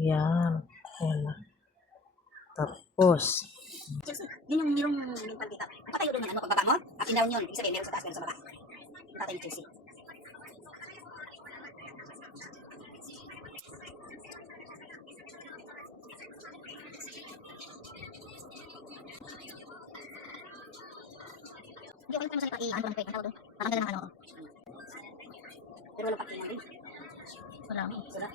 Yan. Ayan na. Tapos, Yun yung merong mental data. Patayo doon ng ano, pagbaba mo, up and down yun. Ibig sabihin, meron sa taas, meron sa baba. Tatay ni Chelsea. Hindi ako yung salita, i-ano ko lang kayo, doon. Parang gano'n ang ano ko. Pero walang pakingan din. Wala mo. Wala.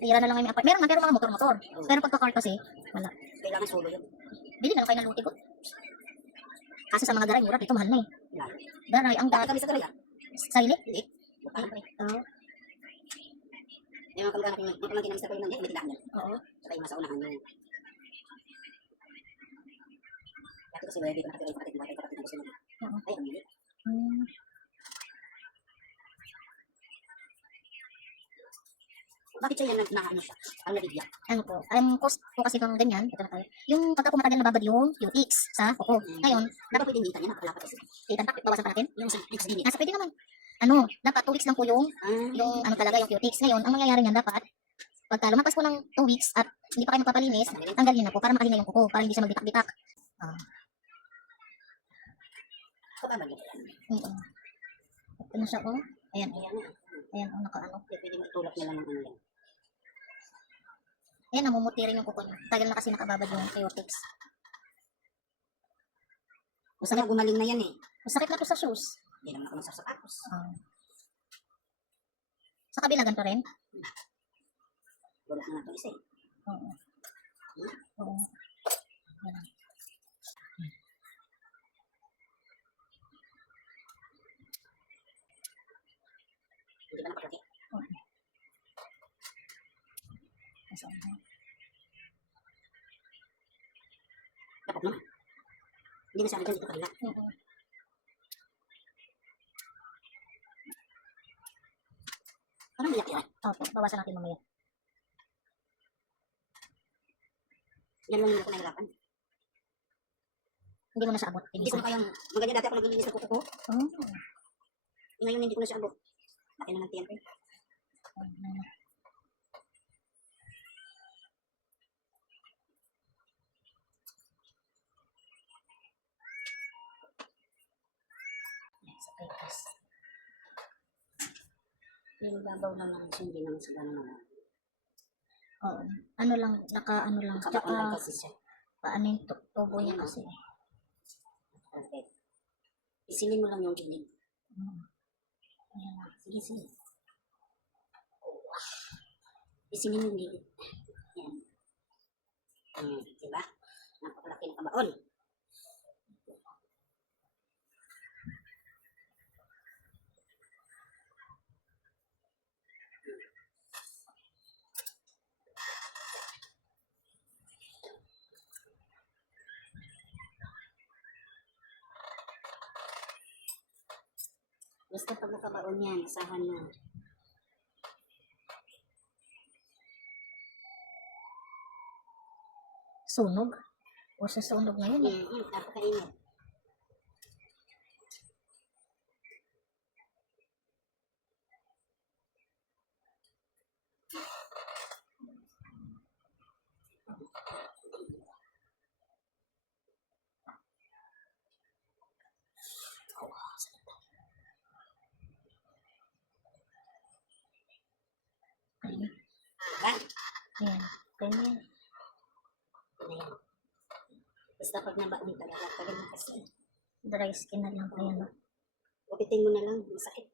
Tira na lang yung apart. Meron nga, pero mga motor-motor. Pero pagka-car kasi, wala. Kailangan solo yun. Bili na lang kayo ng luti ko. Kasi sa mga daray, mura, dito mahal na eh. Daray, ang daray. Kami sa daray ah? Sarili? Hindi. Oo. Yung mga kamag-anak yung mga pamangkin na Mr. Paul may tindahan yan. Oo. Saka yung nasa unahan yun. Dati kasi wala dito nakatira yung kapatid mo, kapatid na gusto mo. Ay, ang mili. Bakit siya yan na-ano siya? Ang nabigyan? Ano po? Ang cost po kasi ng ganyan, ito na tayo. Yung pagka pumatagal na babad yung X sa kuko. Ngayon, dapat pwedeng hitan yan, nakakalapat kasi. Hitan pa, bawasan pa natin? Yung X din. Nasa pwede naman. Ano, dapat 2 weeks lang po yung ano talaga, yung Q-Tix. Ngayon, ang mangyayari niyan dapat, pagka lumapas po ng 2 weeks at hindi pa kayo magpapalinis, tanggalin na po para makahinga yung kuko, para hindi siya magbitak-bitak. Ito na siya, oh. Ayan. Ayan, oh, naka-ano. Pwede mo itulak na lang ng ano yan. Ayan, namumuti rin yung kuko niya. Tagal na kasi nakababad yung Q-Tix. Masakit, gumaling na yan eh. Masakit na to sa shoes. Hindi naman ako nagsasapatos. Sa kabila, ganito rin? Wala na ito isa eh. Oo. Oo. Wala. Hindi ba napaklaki? Oo. Dapat naman. Hindi na sabi dyan dito kabila. Oo. Parang iyak yan. Opo, bawasan natin mamaya. Yan lang yung ako nahirapan. Hindi mo na siya abot. Hindi ko na kayang, maganda dati ako naglilinis ng kuko ko. Ngayon hindi ko na siya abot. Laki na ng tiyan ko. Sa petas. Yung babaw na lang, hindi naman sa gano'n naman. Oo. Ano lang, naka-ano lang. Tsaka, paano yung tubo niya kasi. Okay. Isilin mo lang yung gilid. Ayan na. Sige, sige. Isilin yung gilid. Ayan. Diba? Napakalaki na kabaon. Basta pag nakabaon yan, asahan na. Sunog? O sa sunog ngayon eh. Napakainit. Ayan. Ganyan. Ayan. Basta pag nabaon talaga, tagal na kasi. Dry skin na lang. Ayan. Upitin mo na lang. Masakit.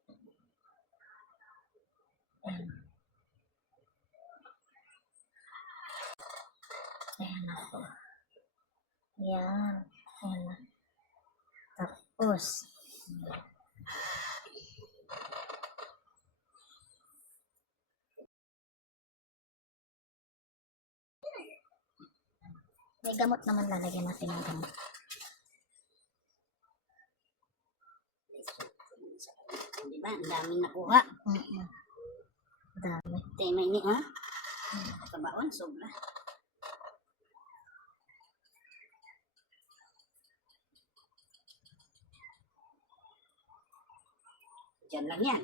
Ayan. Ayan ako. Ayan. Ayan. Tapos. May gamot naman, lalagyan natin ng gamot. Diba? Ang daming nakuha. Dami. Tema ini ha? Kabaon, sobra. Diyan lang yan.